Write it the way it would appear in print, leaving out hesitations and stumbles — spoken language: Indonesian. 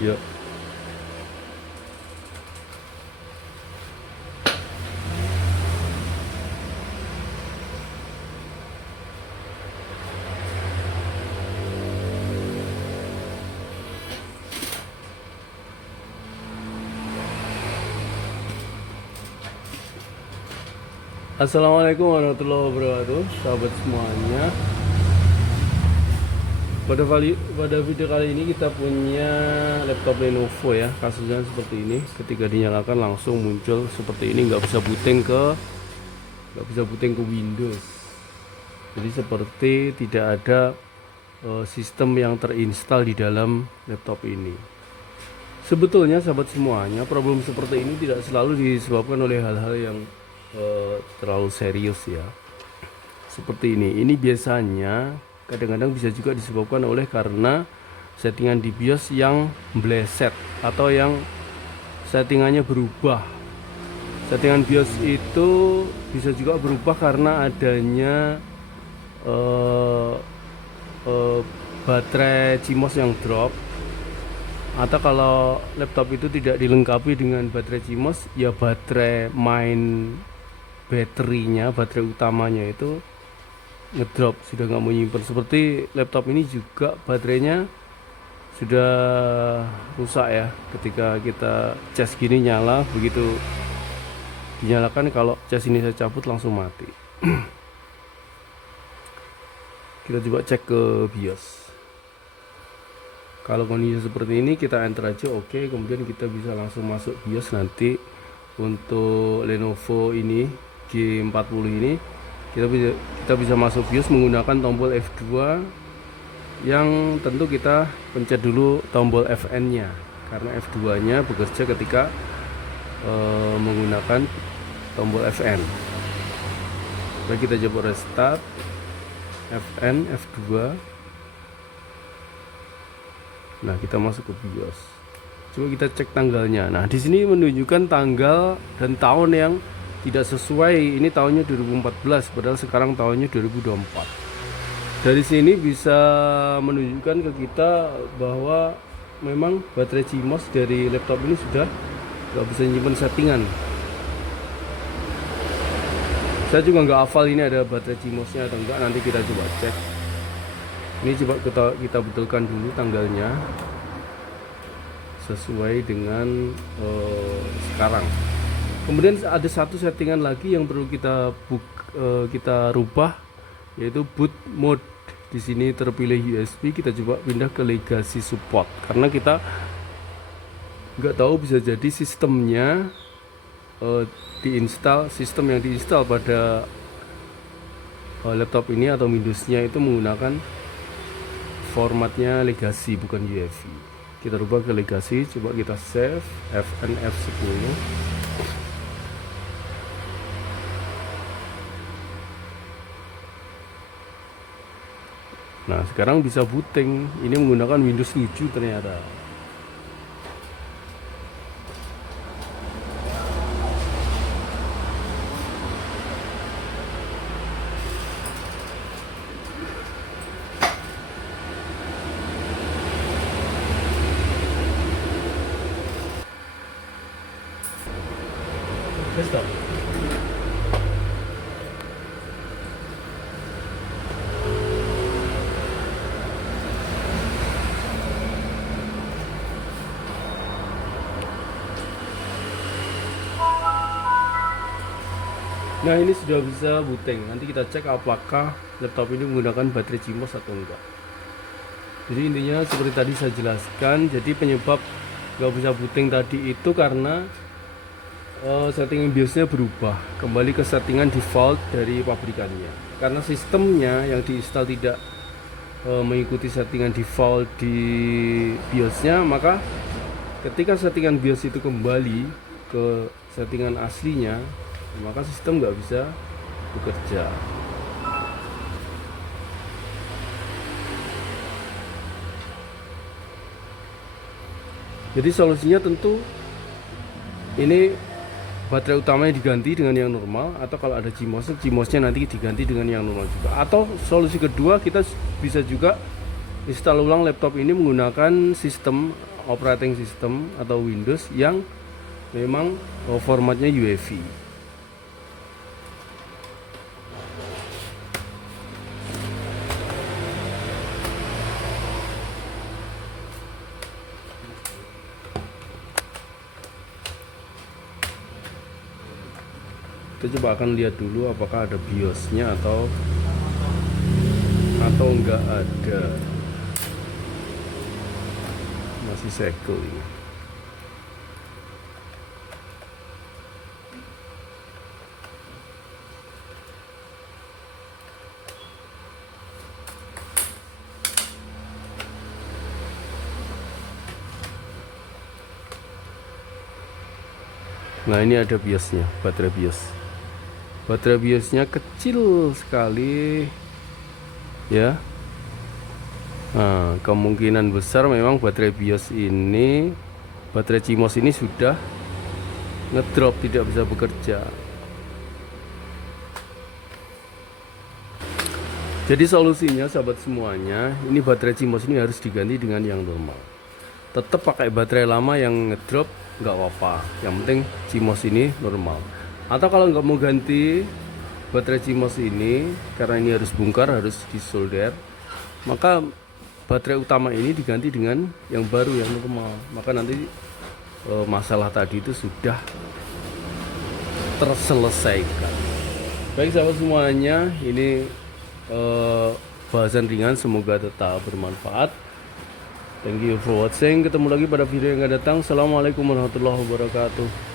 Yuk. Assalamualaikum warahmatullahi wabarakatuh, sahabat semuanya. Pada video kali ini kita punya laptop Lenovo ya. Kasusnya seperti ini, ketika dinyalakan langsung muncul seperti ini, nggak bisa booting ke Windows. Jadi seperti tidak ada sistem yang terinstall di dalam laptop ini. Sebetulnya sahabat semuanya, problem seperti ini tidak selalu disebabkan oleh hal-hal yang terlalu serius ya, seperti ini biasanya kadang-kadang bisa juga disebabkan oleh karena settingan di BIOS yang meleset atau yang settingannya berubah. Settingan BIOS itu bisa juga berubah karena adanya baterai CMOS yang drop, atau kalau laptop itu tidak dilengkapi dengan baterai CMOS ya baterai baterinya, baterai utamanya itu ngedrop, sudah nggak mau nyimpen. Seperti laptop ini juga baterainya sudah rusak ya, ketika kita cas gini nyala, begitu dinyalakan kalau cas ini saya cabut langsung mati. Kita coba cek ke BIOS. Kalau kondisi seperti ini kita enter aja, oke. Kemudian kita bisa langsung masuk BIOS. Nanti untuk Lenovo ini G40 ini kita bisa masuk BIOS menggunakan tombol F2, yang tentu kita pencet dulu tombol Fn nya karena F2 nya bekerja ketika menggunakan tombol Fn. Baik, kita coba restart Fn F2. Nah, kita masuk ke BIOS. Coba kita cek tanggalnya. Nah, di sini menunjukkan tanggal dan tahun yang tidak sesuai. Ini tahunnya 2014, padahal sekarang tahunnya 2024. Dari sini bisa menunjukkan ke kita bahwa memang baterai CMOS dari laptop ini sudah nggak bisa nyimpen settingan. Saya juga nggak hafal ini ada baterai CMOS-nya atau enggak. Nanti kita coba cek. Ini coba kita betulkan dulu tanggalnya sesuai dengan sekarang. Kemudian ada satu settingan lagi yang perlu kita rubah, yaitu boot mode. Di sini terpilih USB, kita coba pindah ke legacy support karena kita nggak tahu, bisa jadi sistemnya sistem yang diinstal pada laptop ini atau Windows-nya itu menggunakan formatnya legacy bukan UEFI. Kita rubah ke legacy, coba kita save FNF10. Nah, sekarang bisa booting. Ini menggunakan Windows 7 ternyata. Stop. Nah, ini sudah bisa booting. Nanti kita cek apakah laptop ini menggunakan baterai CMOS atau enggak. Jadi intinya seperti tadi saya jelaskan, jadi penyebab nggak bisa booting tadi itu karena settingan BIOS-nya berubah kembali ke settingan default dari pabrikannya. Karena sistemnya yang diinstal tidak mengikuti settingan default di BIOS-nya, maka ketika settingan BIOS itu kembali ke settingan aslinya, maka sistem nggak bisa bekerja. Jadi solusinya tentu ini baterai utamanya diganti dengan yang normal, atau kalau ada CMOS-nya nanti diganti dengan yang normal juga. Atau solusi kedua, kita bisa juga install ulang laptop ini menggunakan sistem operating system atau Windows yang memang formatnya UEFI. Kita coba akan lihat dulu apakah ada BIOS-nya atau enggak ada. Masih segel ini. Nah, ini ada BIOS-nya, baterai BIOS. Baterai BIOS-nya kecil sekali ya. Nah, kemungkinan besar memang baterai BIOS ini, baterai CMOS ini sudah ngedrop, tidak bisa bekerja. Jadi solusinya sahabat semuanya, ini baterai CMOS ini harus diganti dengan yang normal. Tetap pakai baterai lama yang ngedrop nggak apa-apa, yang penting CMOS ini normal. Atau kalau nggak mau ganti baterai CMOS ini karena ini harus bongkar, harus disolder, maka baterai utama ini diganti dengan yang baru, yang normal. Maka nanti masalah tadi itu sudah terselesaikan. Baik sahabat semuanya, ini bahasan ringan, semoga tetap bermanfaat. Thank you for watching. Ketemu lagi pada video yang akan datang. Assalamualaikum warahmatullahi wabarakatuh.